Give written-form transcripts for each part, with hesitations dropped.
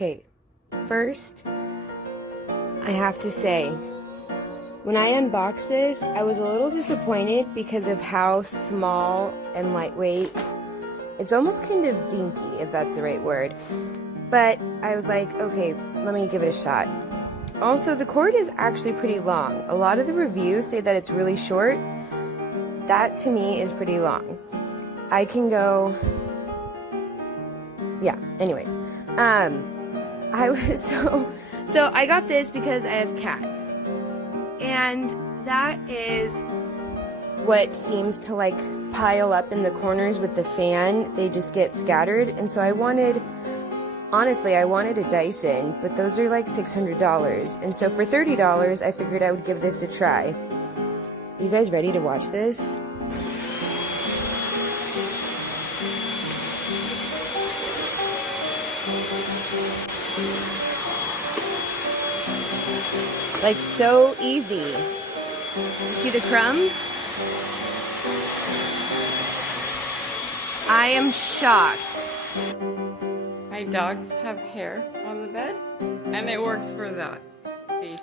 Okay, first, I have to say, when I unboxed this, I was a little disappointed because of how small and lightweight. It's almost kind of dinky, if that's the right word. But I was like, okay, let me give it a shot. Also, the cord is actually pretty long. A lot of the reviews say that it's really short. That, to me, is pretty long. I can go... Yeah, anyways. I was so I got this because I have cats, and that is what seems to like pile up in the corners with the fan. They just get scattered, and so honestly I wanted a Dyson, but those are like $600, and so for $30 I figured I would give this a try. Are you guys ready to watch this? Like, so easy. See the crumbs? I am shocked. My dogs have hair on the bed, and it worked for that. See?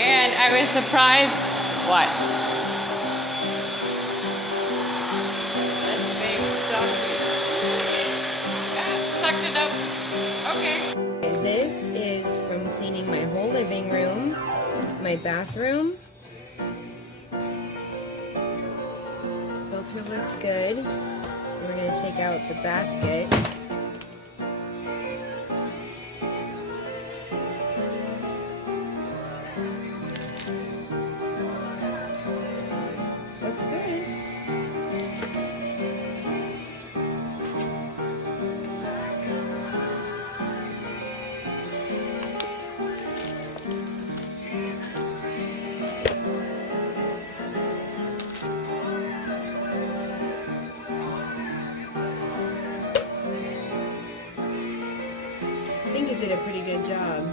And I was surprised. What? This big stuff. Sucked it up. Okay. And this is from cleaning my whole living room, my bathroom. Filter looks good. We're going to take out the basket. Looks good. I think it did a pretty good job.